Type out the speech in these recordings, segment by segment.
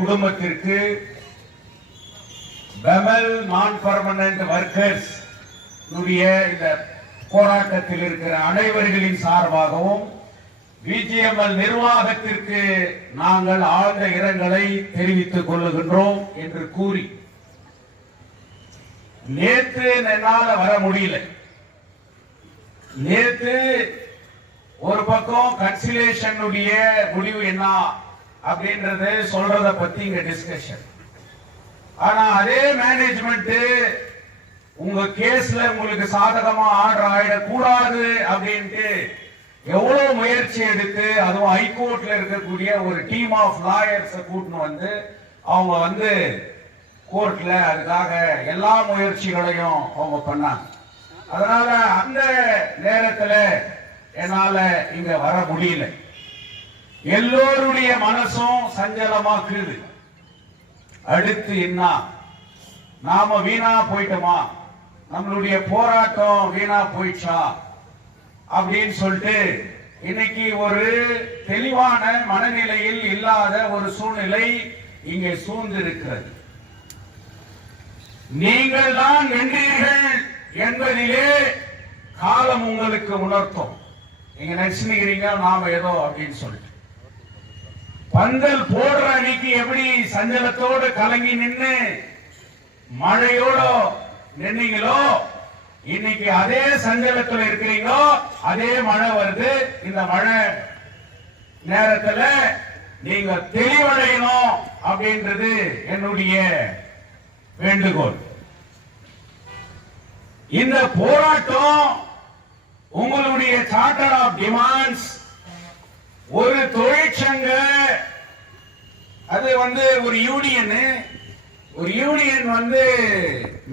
குடும்பத்திற்கு பெமல் நான் permanent workers இந்த போராட்டத்தில் இருக்கிற அனைவர்களின் சார்பாகவும் பிஜிஎம்எல் நிர்வாகத்திற்கு நாங்கள் ஆழ்ந்த இரங்கலை தெரிவித்துக் கொள்ளுகின்றோம் என்று கூறி, நேற்று என்னால வர முடியல. நேற்று ஒரு பக்கம் கன்சிலேஷன் முடிவு என்ன அப்படின்றது சொல்றத பத்தி இங்க டிஸ்கஷன். ஆனா அதே மேனேஜ்மெண்ட் உங்க கேஸ்ல உங்களுக்கு சாதகமா ஆர்டர் ஆயிடக்கூடாது அப்படின்ட்டு எவ்வளவு முயற்சி எடுத்து, அதுவும் ஹைகோர்ட்ல இருக்கக்கூடிய ஒரு டீம் ஆஃப் லாயர்ஸ் கூட்டின்னு வந்து அவங்க வந்து கோர்ட்ல அதுக்காக எல்லா முயற்சிகளையும் அவங்க பண்ணாங்க. அதனால அந்த நேரத்தில் என்னால இங்க வர முடியல. எல்லோருடைய மனசும் சஞ்சலமாக்குது. அடுத்து என்ன, நாம வீணா போயிட்டோமா, நம்மளுடைய போராட்டம் வீணா போயிடுச்சா அப்படின்னு சொல்லிட்டு இன்னைக்கு ஒரு தெளிவான மனநிலையில் இல்லாத ஒரு சூழ்நிலை இங்கே சூழ்ந்து இருக்கிறது. நீங்கள் தான் வென்றீர்கள் என்பதிலே காலம் உங்களுக்கு உணர்த்தும். நீங்க நினைச்சுக்கிறீங்க நாம ஏதோ அப்படின்னு சொல்லிட்டு பந்தல் போடுற அன்னைக்கு எப்படி சஞ்சலத்தோடு கலங்கி நின்று மழையோட நின்னீங்களோ, இன்னைக்கு அதே சஞ்சலத்தில் இருக்கிறீங்களோ. அதே மழை வருது. இந்த மழை நேரத்தில் நீங்க தெளிவடையணும் அப்படின்றது என்னுடைய வேண்டுகோள். இந்த போராட்டம் உங்களுடைய சார்ட்டர் ஆஃப் டிமாண்ட்ஸ் ஒரு தொழிற்சங்க, அது ஒரு யூனியன்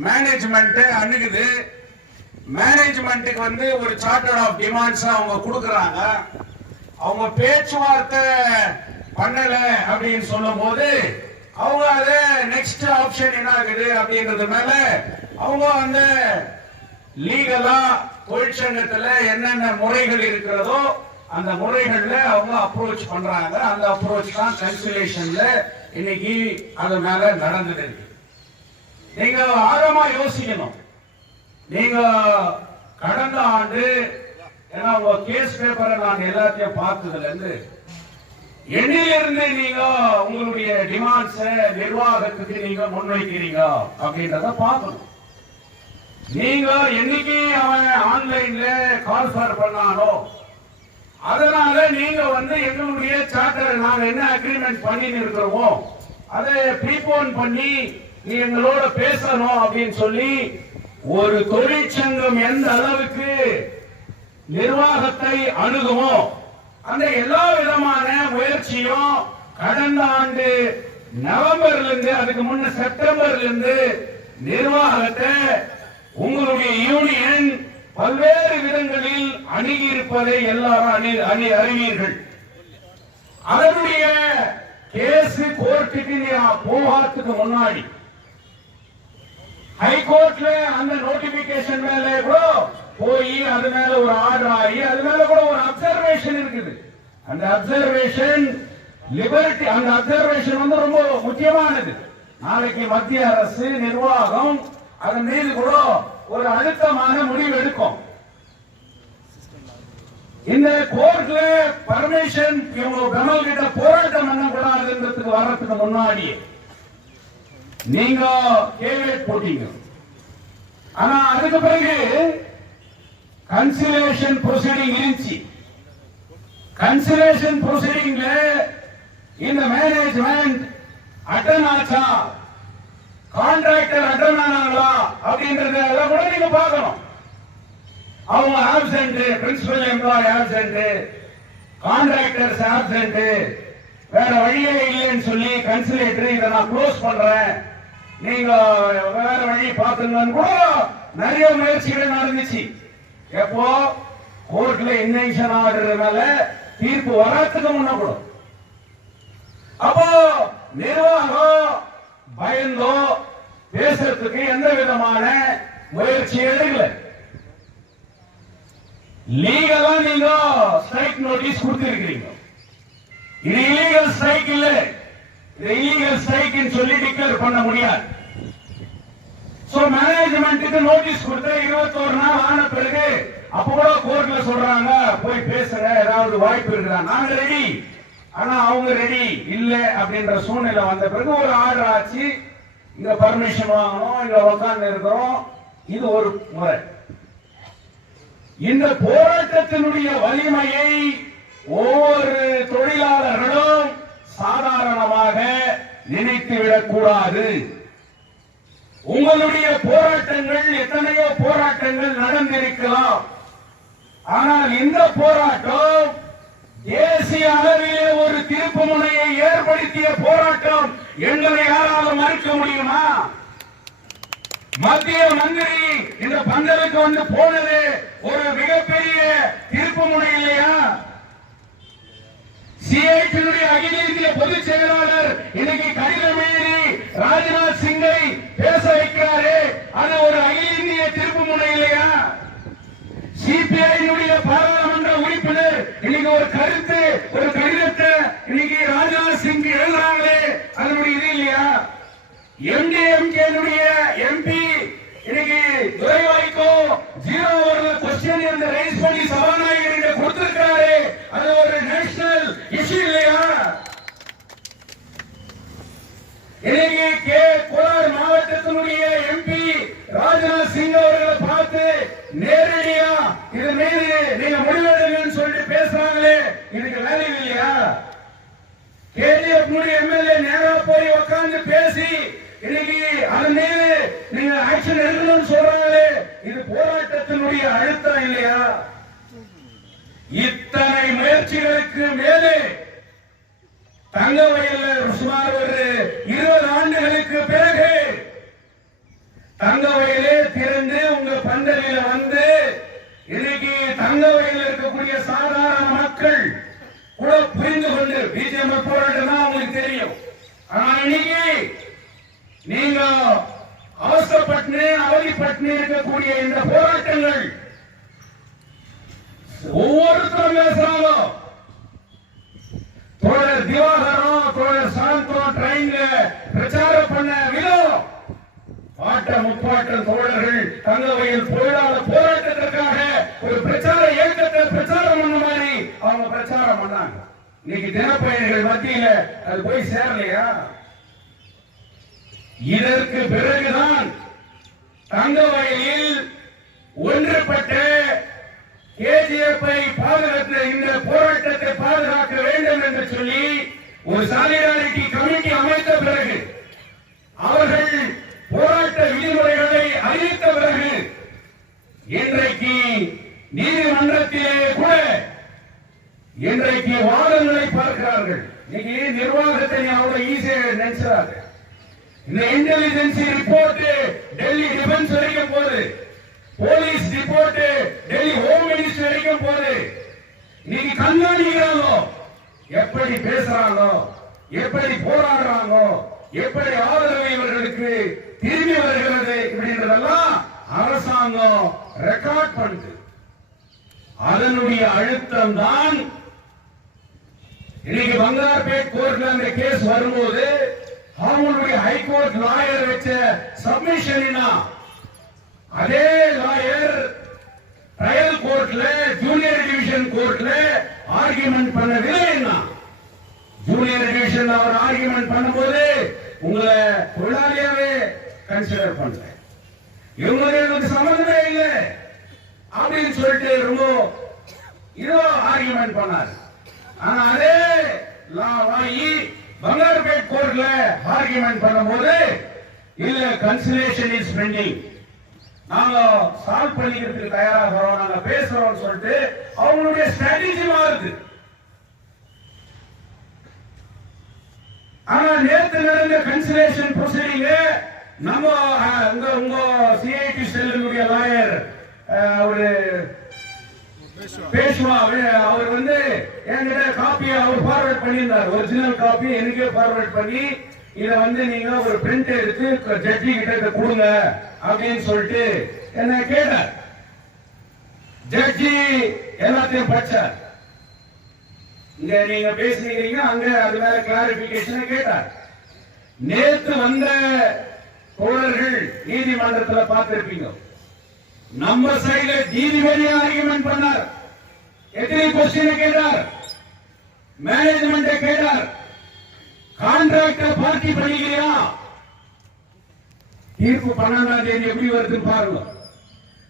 மேனேஜ்மெண்ட் அணுகுது. மேனேஜ்மெண்ட்டுக்கு ஒரு சார்ட்டர் ஆஃப் டிமாண்ட்ஸ் அவங்க கொடுக்கறாங்க. அவங்க பேச்சுவார்த்தை பண்ணல அப்படின்னு சொல்லும் போது அவங்க அது நெக்ஸ்ட் ஆப்ஷன் என்ன ஆகுது அப்படின்றது மேல அவங்க லீகலா தொழிற்சங்கத்துல என்னென்ன முறைகள் இருக்கிறதோ அந்த முறைகள்ல அவங்க அப்ரோச் பண்றாங்க. அந்த அப்ரோச் தான் கன்சிலேஷன்ல இன்னைக்கு அது மேல நடந்துட்டு இருக்கு. நீங்க ஆழமா யோசிக்கணும். நீங்க கடந்த ஆண்டு, ஏன்னா உங்க கேஸ் பேப்பரை நான் எல்லாத்தையும் பார்த்ததுல இருந்து எண்ணிலிருந்து நீங்க உங்களுடைய டிமாண்ட்ஸ் நிர்வாகத்துக்கு நீங்க முன்வைக்கிறீங்க அப்படின்றத பார்க்கணும். நீங்க என்னைக்கு அவன் ஆன்லைன்ல கால்ஃபர் பண்ணானோ அதனால நீங்க எங்களுடைய சார்ட்டர் நாங்க என்ன அக்ரிமெண்ட் பண்ணி இருக்கிறோமோ அதை ப்ரீபோன் பண்ணி நீ எங்களோட பேசணும் அப்படின்னு சொல்லி ஒரு தொழிற்சங்கம் எந்த அளவுக்கு நிர்வாகத்தை அணுகுமோ அந்த எல்லா விதமான முயற்சியும் கடந்த ஆண்டு நவம்பர்ல இருந்து, அதுக்கு முன்ன செப்டம்பர்ல இருந்து நிர்வாகத்தை உங்களுடைய யூனியன் பல்வேறு விதங்களில் அணுகி இருப்பதை எல்லாரும் அறிவீர்கள். அதனுடைய கேஸ் கோர்ட்டுக்கு போகாததுக்கு முன்னாடி ஹைகோர்ட்ல அந்த நோட்டிபிகேஷன் மேல கூட போய் அது மேல ஒரு ஆர்டர் ஆகி அது மேல கூட ஒரு அப்சர்வேஷன் இருக்குது. அந்த அப்சர்வேஷன் லிபர்ட்டி, அந்த அப்சர்வேஷன் ரொம்ப முக்கியமானது. நாளைக்கு மத்திய அரசு நிர்வாகம் அதன் மீது கூட ஒரு அழுத்தமான முடிவு எடுக்கும். இந்த கோர்ட்ல பர்மிஷன் இவங்க பெமல் கிட்ட போராட்டம் பண்ணக்கூடாதுன்றதுக்கு வர்றதுக்கு முன்னாடியே நீங்க கேவேட் போட்டீங்க. ஆனா அதுக்கு பிறகு கன்சிலேஷன் ப்ரொசீடிங் இருந்துச்சு. கன்சிலேஷன் ப்ரொசீடிங்ல இந்த மேனேஜ்மெண்ட் அட்டன் ஆச்சா, கான்ட்ராக்டர் அட்டன் ஆனாங்களா அப்படின்றத கூட நீங்க பார்க்கணும். அவங்க absent, principal employer absent, contractors absent, வேற வழியே இல்லைன்னு சொல்லி கன்சிலேட்டர் இதை நான் க்ளோஸ் பண்றேன், நீங்க வேற வழி பார்த்துங்கன்னு கூட நிறைய முயற்சிகள் நடந்துச்சு. எப்போ கோர்ட்ல இன்ஜெக்ஷன் ஆர்டர்னால தீர்ப்பு வராதுக்கு முன்ன கூட. அப்போ நிர்வாகம் பயந்தோ பேசுறதுக்கு எந்த விதமான முயற்சி எடுக்கல. லீகலா நீங்க ஸ்ட்ரைக் நோட்டீஸ் கொடுத்திருக்கிறீங்க. இது இல்லீகல் ஸ்ட்ரைக் இல்ல, இல்லீகல் ஸ்ட்ரைக் சொல்லி டிக்ளேர் பண்ண முடியாது. சோ மேனேஜ்மெண்ட்டுக்கு நோட்டீஸ் கொடுத்த 21 நாள் ஆன பிறகு அப்ப கூட கோர்ட்ல சொல்றாங்க போய் பேசுற ஏதாவது வாய்ப்பு இருக்குதா, நாங்க ரெடி. ஆனா அவங்க ரெடி இல்ல அப்படின்ற சூழ்நிலை வந்த பிறகு ஒரு ஆர்டர் ஆச்சு. இங்க பர்மிஷன் வாங்கணும், இங்க உட்கார்ந்து இருக்கிறோம். இது ஒரு முறை. இந்த போராட்டத்தினுடைய வலிமையை ஒவ்வொரு தொழிலாளர்களும் சாதாரணமாக நினைத்துவிடக் கூடாது. உங்களுடைய போராட்டங்கள் எத்தனையோ போராட்டங்கள் நடந்திருக்கலாம். ஆனால் இந்த போராட்டம் தேசிய அளவிலே ஒரு திருப்பு முனையை ஏற்படுத்திய போராட்டம். எங்களை யாராலும் மறுக்க முடியுமா? மத்திய மந்திரி இந்த பந்தலுக்கு வந்து போனது ஒரு மிகப்பெரிய திருப்பு முனை இல்லையா? சிஐடியுடைய அகில இந்திய பொதுச் செயலாளர் இன்னைக்கு கடிதம் எழுதி ராஜ்நாத் சிங்கை பேச வைக்கிறாரு. அது ஒரு அகில இந்திய திருப்பு முனை இல்லையா? சிபிஐ பாராளுமன்ற உறுப்பினர் இன்னைக்கு ஒரு கருத்து, ஒரு கடிதத்தை இன்னைக்கு ராஜ்நாத் சிங் எழுதுறாங்களே, அதனுடைய இது இல்லையா? எம்டிஎம்கே எம்பி இன்னைக்கு துரை வைகோ 0 ஓவர்ல क्वेश्चन இந்த ரைஸ் பண்ணி சபாநாயகர் கொடுத்திருக்காரு. அது ஒரு நேஷனல் இஷ்யூ இல்லையா? இன்னைக்கு கோலார் மாவட்டத்தினுடைய எம்பி ராஜ்நாத் சிங் அவர்களை பார்த்து நேரடியா இது மீது நீங்க முடிவெடுங்கன்னு சொல்லிட்டு பேசுறாங்களே, இதுக்கு வேலை இல்லையா? கேஜிஎஃப் எம்எல்ஏ நேரா போய் உட்கார்ந்து பேசி இன்னைக்கு அதன் மீது நீங்க ஆக்ஷன் எடுக்கணும்னு சொல்றாங்களே, இது போராட்டத்தினுடைய அழுத்தம் இல்லையா? இத்தனை முயற்சிகளுக்கு மேலே தங்கவயல்ல சுமார் ஒரு 20 ஆண்டுகளுக்கு பிறகு தங்கவயலே திறந்து உங்க பந்தலில வந்து இன்னைக்கு தங்கவயலில் இருக்கக்கூடிய சாதாரண மக்கள் கூட புரிந்து கொண்டு பிஜேபி போராட்டம் தான் உங்களுக்கு தெரியும். ஆனா இன்னைக்கு நீங்க அவசரப்பட்டு அவதிப்பட்டு இருக்கக்கூடிய இந்த போராட்டங்கள் ஒவ்வொருத்தரும் பேசுறாங்க. தோழர் திவாகரும் தோழர் சாந்தம் ட்ரெயின்ல பிரச்சாரம் பண்ண விதம் முப்பாட்டம் தோழர்கள் தங்கவயல் தொழிலாளர் போராட்டத்திற்காக ஒரு பிரச்சார இயக்கத்தை பிரச்சாரம் பண்ண மாதிரி அவங்க பிரச்சாரம் பண்ணாங்க. இன்னைக்கு தினப்பயணிகள் மத்தியில அது போய் சேரலையா? இதற்கு பிறகுதான் தங்கவயலில் ஒன்றுபட்ட கேஜிஎஃப்பை பாதுகாத்த இந்த போராட்டத்தை பாதுகாக்க வேண்டும் என்று சொல்லி ஒரு சாலிடாரிட்டி கமிட்டி அமைத்த பிறகு அவர்கள் போராட்ட விதிமுறைகளை அறிவித்த பிறகு இன்றைக்கு நீதிமன்றத்திலே கூட இன்றைக்கு வாதங்களை பார்க்கிறார்கள். இன்னைக்கு நிர்வாகத்தை அவ்வளவு ஈஸியாக நினைச்சாங்க. இந்த இன்டெலிஜென்ஸ் ரிப்போர்ட் டெல்லி டிஃபென்ஸ் வரைக்கும் போகுது, police report Delhi home minister வரைக்கும் போகுது. இன்னைக்கு கண்காணிக்கிறாங்க, எப்படி பேசுறாங்க, எப்படி போராடுறாங்க, எப்படி ஆதரவு இவர்களுக்கு திரும்பி வருகிறது இப்படின்றதெல்லாம் அரசாங்கம் ரெக்கார்ட் பண்ணுது. அதனுடைய அழுத்தம் தான் இன்னைக்கு பங்கார்பேட் கோர்ட்ல அந்த கேஸ் வரும்போது அவங்களுடைய ஹைகோர்ட் லாயர் வச்ச சப்மிஷன், அதே லாயர் ட்ரையல் கோர்ட்ல ஜூனியர் டிவிஷன் கோர்ட்ல ஆர்கியூமெண்ட் பண்ண விலை என்ன? ஜூனியர் டிவிஷன் அவர் ஆர்கியூமெண்ட் பண்ணும்போது உங்களை தொழிலாளியாவே கன்சிடர் பண்ற, இவங்களுக்கு சம்பந்தமே இல்லை அப்படின்னு சொல்லிட்டு ரொம்ப இதோ ஆர்கியூமெண்ட் பண்ணாரு. ஆனா அதே வாங்கி பங்கார்பேட் கோர்ட்ல ஆர்கியூமெண்ட் பண்ணும்போது இல்ல கன்சிலேஷன் இஸ் பெண்டிங், நாங்க சால்வ் பண்ணிக்கிறதுக்கு தயாராகிறோம், நாங்க பேசுறோம் சொல்லிட்டு அவங்களுடைய ஸ்ட்ராட்டஜி மாறுது. ஆனா நேற்று நடந்த கன்சிலேஷன் ப்ரொசீடிங் நம்ம உங்க சிஐடி செல்லுடைய லாயர் ஒரு பேஷ்வா அவர் வந்து என்கிட்ட காப்பியை அவர் ஃபார்வர்ட் பண்ணியிருந்தார். ஒரிஜினல் காப்பி எனக்கே ஃபார்வர்ட் பண்ணி இத வந்து நீங்க ஒரு பிரிண்ட் எடுத்து ஜட்ஜி கிட்ட இதை கொடுங்க அப்படின்னு சொல்லிட்டு என்ன கேட்டார். ஜட்ஜி எல்லாத்தையும் படிச்சார். இங்க நீங்க பேசுனீங்க, அங்க அது மேல கிளாரிபிகேஷன் கேட்டார். நேற்று வந்த தோழர்கள் நீதிமன்றத்தில் பார்த்திருப்பீங்க. நம்ம சைடுல நீதிபதி ஆர்குமெண்ட் பண்ணார். எத்தனை கொஸ்டின் கேட்டார்? மேனேஜ்மெண்ட் கேட்டார். கான்ட்ராக்டர் பார்ட்டி பண்ணிக்கிறியா? தீர்ப்பு 12ஆம் தேதி எப்படி வருது பாருங்க.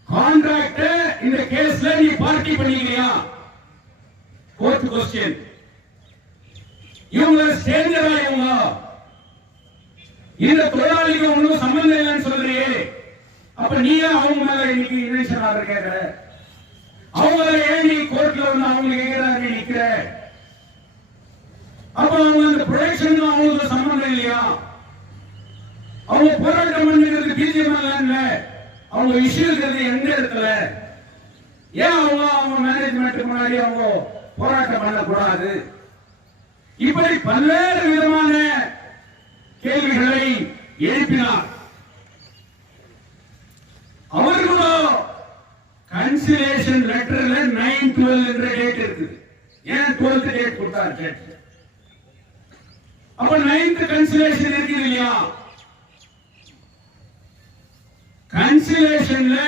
கான்ட்ராக்டர் இந்த கேஸ்ல நீ பார்ட்டி பண்ணிக்கிறியா? Court question. இவங்க ஸ்டேஞ்சரா? இவங்க இந்த தொழிலாளிக்கு ஒன்றும் சம்பந்தம் இல்லைன்னு சொல்றியே, அப்ப நீ அவங்க மேல இன்னைக்கு இன்வென்ஷன் ஆர்டர் கேட்கிற? அவங்கள ஏன் நீ கோர்ட்ல வந்து அவங்களுக்கு எதிராக நிக்கிற? அப்ப அவங்க அந்த ப்ரொடக்ஷன் அவங்களுக்கு சம்பந்தம் இல்லையா? அவங்க போராட்டம் பண்ணிக்கிறது பிஜிஎம்எல், அவங்க இஷ்யூ இருக்கிறது எந்த இடத்துல? ஏன் அவங்க மேனேஜ்மெண்ட் முன்னாடி அவங்க போராட்டம் பண்ணக்கூடாது? இப்படி பல்வேறு விதமான கேள்விகளை எழுப்பினார். அவர்களோ கன்சிலேஷன் லெட்டர்ல 9/12 என்ற டேட் இருக்குது. ஏன் 12th டேட் கொடுத்தார் ஜட்ஜ்? அப்ப 9th கன்சிலேஷன் இருக்குது இல்லையா? கன்சிலேஷன்ல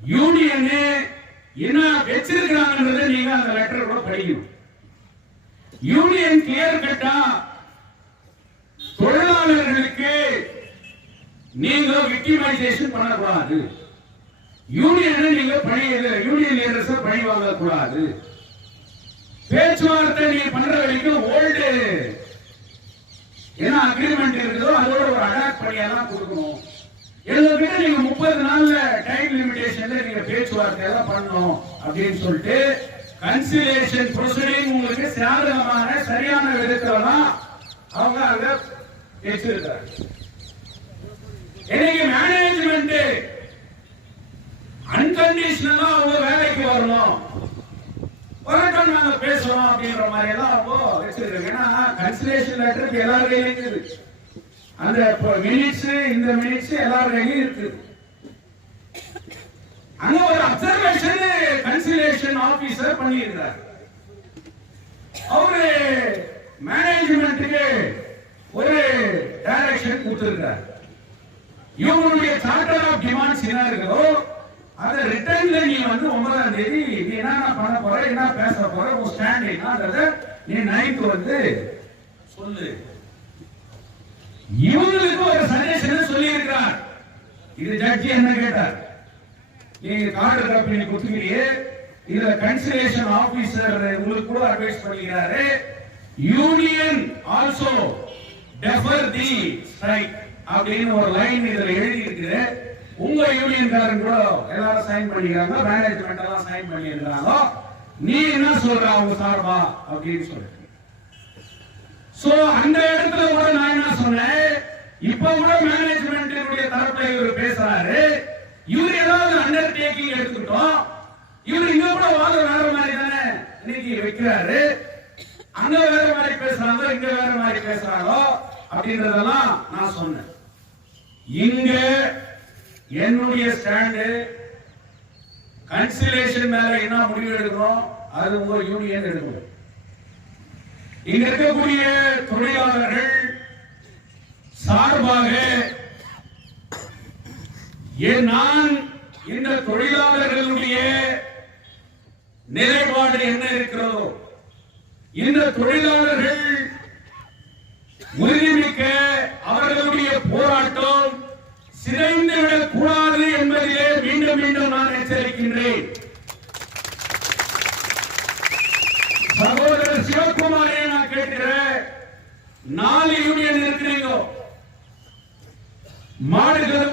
யூனியன் என்ன வச்சிருக்கிறாங்கன்றதை நீங்க அந்த லெட்டர் கூட படிக்கணும். யூனியன் கிளியர் கட்டா தொழிலாளர்களுக்கு நீங்க விக்டிமைசேஷன் பண்ணக்கூடாது. யூனியன் நீங்க யூனியன் லீடர்ஸ் பழி வாங்க கூடாது. பேச்சுவார்த்தை நீங்க பண்ற வரைக்கும் ஓல்டு என்ன அக்ரிமெண்ட் இருக்குதோ அதோட ஒரு அடாப்ட் பண்ணியெல்லாம் கொடுக்கணும். எங்ககிட்ட நீங்க 30 நாள்ல டைம் லிமிடேஷன்ல நீங்க பேச்சுவார்த்தை எல்லாம் பண்ணணும் அப்படின்னு சொல்லிட்டு கன்சிலேஷன் ப்ரொசீடிங் உங்களுக்கு சாதகமான சரியான விதத்துல தான் அவங்க அங்க பேசியிருக்காங்க. இன்னைக்கு மேனேஜ்மெண்ட் அன்கண்டிஷனலா அவங்க வேலைக்கு வரணும், வரட்டும் நாங்க பேசுறோம் அப்படின்ற மாதிரி எல்லாம் அவங்க வச்சிருக்காங்க. ஏன்னா கன்சிலேஷன் லெட்டருக்கு எல்லாரும் கையிலும் இருக்குது. அந்த மினிட்ஸ் இந்த மினிட்ஸ் எல்லாரும் கையிலும் இருக்குது. அங்க ஒரு அப்சர்வேஷன் கன்சிலேஷன் ஆபீசர் பண்ணியிருந்தார். அவரு மேனேஜ்மெண்ட்டுக்கு ஒரு டைரக்ஷன் கொடுத்திருக்கார். இவங்களுடைய சார்ட்டர் ஆஃப் டிமாண்ட்ஸ் என்ன இருக்கோ அதை ரிட்டர்ன்ல நீ வந்து 9ஆம் தேதி நீ என்ன பண்ண போற, என்ன பேச போற, உன் ஸ்டாண்ட் என்னன்றத நீ 9th வந்து சொல்லு. இவங்களுக்கு ஒரு சஜஷன் சொல்லி இருக்கிறார். இது ஜட்ஜி என்ன கேட்டார்? நீங்க கார்டு கம்பெனி கொடுத்துக்கிறியே, இதுல கன்சிலேஷன் ஆபீசர் உங்களுக்கு கூட அட்வைஸ் பண்ணிக்கிறாரு. யூனியன் ஆல்சோ டெஃபர் தி ஸ்ட்ரைக் அப்படின்னு ஒரு லைன் இதுல எழுதி இருக்குது. உங்க யூனியன் காரன் கூட எல்லாரும் சைன் பண்ணிக்கிறாங்க, மேனேஜ்மெண்ட் எல்லாம் சைன் பண்ணி இருக்கிறாங்க. நீ என்ன சொல்ற அவங்க சார்பா அப்படின்னு சொல்லிட்டு. சோ அந்த இடத்துல கூட நான் என்ன சொன்னேன், இப்ப கூட மேனேஜ்மெண்ட் தரப்புல இவர் பேசுறாரு. இவர் ஏதாவது அண்டர்டேக்கிங் எடுத்துக்கிட்டோம், இவர் இங்க கூட வாதம் வேற மாதிரி தானே இன்னைக்கு வைக்கிறாரு. அங்க வேற மாதிரி பேசுறாங்க, இங்க வேற மாதிரி பேசுறாங்க அப்படின்றதெல்லாம் நான் சொன்னேன். இங்க என்னுடைய ஸ்டாண்டு கன்சிலேஷன் மேல என்ன முடிவு எடுக்கணும் அது உங்க யூனியன் எடுக்கணும். இங்க இருக்கக்கூடிய தொழிலாளர்கள் சார்பாக நான் இந்த தொழிலாளர்களுடைய நிலைப்பாடு என்ன இருக்கிறதோ, இந்த தொழிலாளர்கள் உறுதிமிக்க அவர்களுடைய போராட்டம் சிதைந்துவிடக் கூடாது என்பதிலே மீண்டும் மீண்டும் நான் எச்சரிக்கின்றேன். சகோதரர் சிவகுமாரே நான் கேட்கிறேன், 4 யூனியன் இருக்கிறீங்க, மாடுகள்